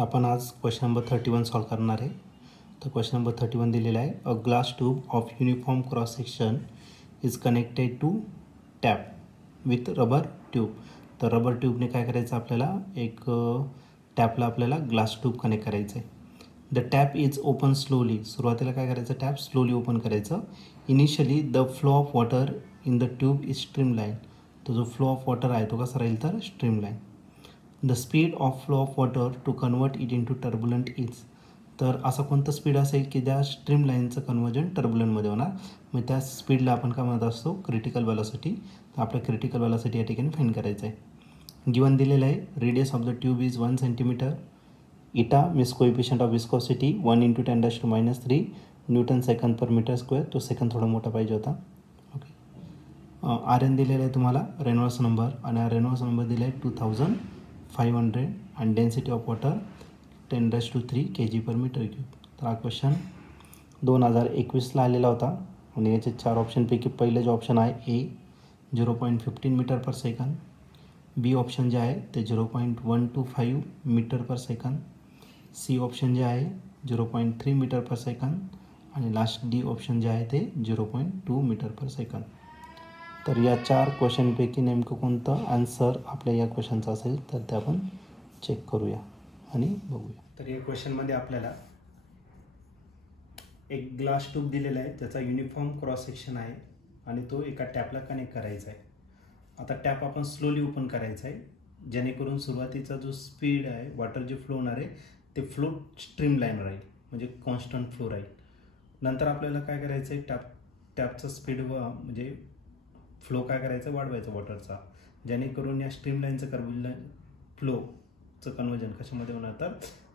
तर आपण आज क्वेश्चन नंबर 31 सॉल्व करणार आहे. तर क्वेश्चन नंबर 31 दिलेला आहे. A glass tube of uniform cross section is connected to tap with rubber tube. तर रबर ट्यूबने काय करायचं आपल्याला, एक टॅपला आपल्याला ग्लास ट्यूब कनेक्ट करायचं आहे. The tap is open slowly. सुरुवातीला काय करायचं, टॅप स्लोली ओपन करायचं. Initially the flow of water in the tube is streamline. तो जो फ्लो ऑफ वॉटर आहे तो कसा राहील, तर streamline. The speed of flow of water to convert it in to turbulent is. तर असं कोणतं स्पीड असेल की त्या स्ट्रीमलाईनचं कन्वर्जन टर्बुलंटमध्ये होणार. मग त्या स्पीडला आपण काय म्हणत असतो, क्रिटिकल वेलॉसिटी. तर आपल्या क्रिटिकल वेलॉसिटी या ठिकाणी फाइंड करायचं आहे. गिवन दिलेलं आहे, radius of the tube is 1 centimetre. Eta means coefficient of viscosity 1 × 10⁻³ newton second per metre square. तो सेकंद थोडा मोठा पाहिजे होता. ओके. आर एन दिलेला आहे तुम्हाला, रेनॉल्ड्स नंबर, आणि रेनॉल्ड्स नंबर दिला आहे 2500 आणि डेन्सिटी ऑफ वॉटर 10⁻³ kg/m³. तर हा क्वेश्चन 2021ला आलेला होता. आणि याचे 4 ऑप्शनपैकी पहिले जे ऑप्शन आहे A 0.15 metre per second, B option जे आहे ते 0.125 metre per second, C option जे आहे 0.3 मीटर पर सेकंद, आणि लास्ट डी ऑप्शन जे आहे ते 0.2 मीटर पर सेकंद. तर या 4 क्वेश्चनपैकी नेमकं कोणतं आन्सर आपल्या या क्वेश्चनचा असेल तर ते आपण चेक करूया आणि बघूया. तर या क्वेश्चनमध्ये आपल्याला एक ग्लास ट्यूब दिलेला आहे, त्याचा युनिफॉर्म क्रॉस सेक्शन आहे आणि तो एका टॅपला कनेक्ट करायचा आहे. आता टॅप आपण स्लोली ओपन करायचा आहे, जेणेकरून सुरुवातीचा जो स्पीड आहे, वॉटर जे फ्लो होणार आहे ते फ्लो स्ट्रीमलाईन राहील, म्हणजे कॉन्स्टंट फ्लो राहील. नंतर आपल्याला काय करायचं आहे, टॅपचा स्पीड म्हणजे फ्लो काय करायचं, वाढवायचं वॉटरचा, जेणेकरून या स्ट्रीमलाईनचं फ्लोचं कन्वर्जन कशामध्ये होणार, तर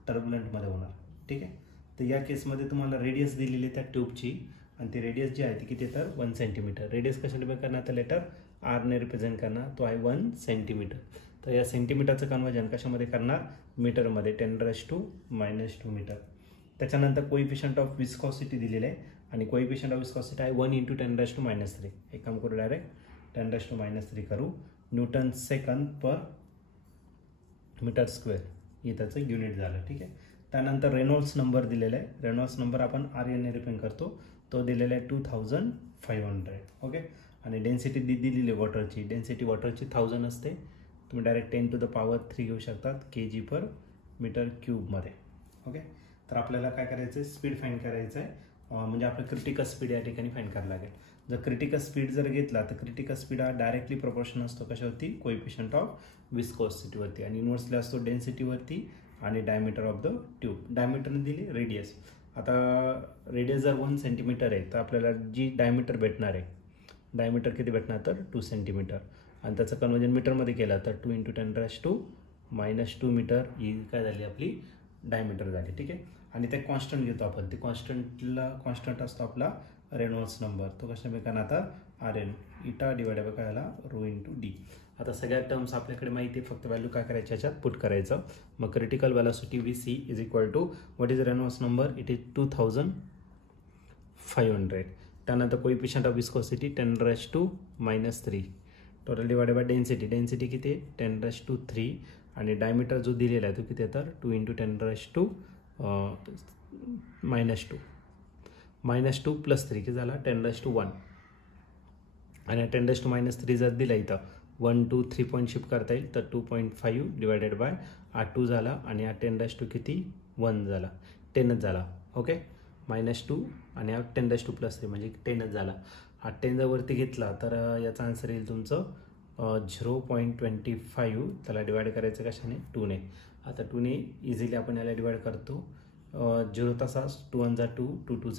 टर्बुलंटमध्ये होणार. ठीक आहे. तर या केसमध्ये तुम्हाला रेडियस दिलेली त्या ट्यूबची, आणि ती रेडियस जी आहे ती किती, तर 1 सेंटीमीटर. रेडियस कशा डिपेंड करणार, तर लेटर आरने रिप्रेझेंट करणार, तो आहे 1 सेंटीमीटर. तर या सेंटीमीटरचं कन्वर्जन कशामध्ये करणार, मीटरमध्ये 10⁻² मीटर. त्याच्यानंतर कोएफिशियंट ऑफ विस्कॉसिटी दिलेलं आहे, आणि कोएफिशियंट ऑफ विस्कॉसिटी आहे 1 × 10⁻³ एक काम करू, डायरेक्ट 10⁻³ करू, newton second per metre square हे त्याचं युनिट झालं. ठीक आहे. त्यानंतर रेनॉल्ड्स नंबर दिलेला आहे. रेनॉल्ड्स नंबर आपण आर एनने रिप्रेझेंट करतो, तो दिलेला आहे 2500. ओके. आणि डेन्सिटी दिलेली वॉटरची, डेन्सिटी वॉटरची 1000 असते. तुम्ही डायरेक्ट 10⁻³ घेऊ शकतात kg/m³. ओके. तर आपल्याला काय करायचं आहे, स्पीड फाइंड करायचं आहे, म्हणजे आपलं क्रिटिकल स्पीड या ठिकाणी फाइंड करावं लागेल. जर क्रिटिकल स्पीड जर घेतला तर क्रिटिकल स्पीड हा डायरेक्टली प्रोपोर्शन असतो कशावरती, कोएफिशियंट ऑफ विस्कोसिटीवरती, आणि इन्व्हर्सली असतो डेन्सिटीवरती आणि डायमीटर ऑफ द ट्यूब. डायमीटरने दिली रेडियस. आता रेडियस जर 1 सेंटीमीटर आहे तर आपल्याला जी डायमीटर भेटणार आहे, डायमीटर किती भेटणार, तर 2 सेंटीमीटर, आणि त्याचं कन्वर्जन मीटरमध्ये केलं तर 2 × 10⁻² मीटर ही काय झाली, आपली डायमीटर झाली. ठीक आहे. आणि ते कॉन्स्टंट घेतो आपण, ते कॉन्स्टंट असतो आपला रेनॉल्ड्स नंबर, तो कशा प्रकारे, आता आर एन इटा डिवाइडेड बाय काय झाला, ρ×d. आता सगळ्या टर्म्स आपल्याकडे माहिती आहे, फक्त व्हॅल्यू काय करायची याच्यात पुट करायचं. मग critical velocity VC is equal to what is Reynolds number, it is 2500. त्यानंतर coefficient of viscosity 10⁻³ total divided by density, density किती आहे 10⁻³ आणि डायमीटर जो दिलेला आहे तो किती आहे, तर 2 × 10⁻² -2 + 3 किती झाला 10⁻1. आणि 10⁻³ जर दिला इथं 1 2 3 पॉईंट शिफ्ट करता येईल, तर 2.5 डिवायडेड बाय 2 झाला, आणि 10⁻² किती 1 झाला, 10च झाला. ओके. -2 आणि 10⁻² म्हणजे 10च झाला. 10 जर वरती घेतला तर याचा आन्सर येईल तुमचं 0.25. त्याला डिवाइड करायचं कशाने, 2ने. आता 2ने इझिली आपण याला डिवाइड करतो. 0 तसाच 2 × 1 = 2, 2 × 2 =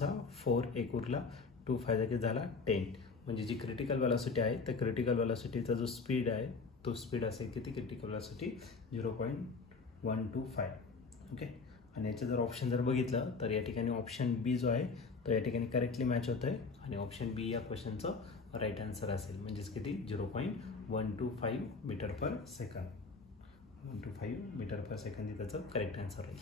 4, एक उरला, 2 × 5 किती झाला 10. म्हणजे जी क्रिटिकल वेलॉसिटी आहे त्या क्रिटिकल वेलॉसिटीचा जो स्पीड आहे तो स्पीड असेल किती, क्रिटिकल वेलॉसिटी 0.125. ओके. आणि याचं जर ऑप्शन जर बघितलं तर या ठिकाणी ऑप्शन बी जो आहे तो या ठिकाणी करेक्टली मॅच होतं आहे, आणि ऑप्शन बी या क्वेश्चनचं राईट आन्सर असेल, म्हणजेच किती 0.125 metre per second. 125 metre per second ही त्याचं करेक्ट आन्सर राहील.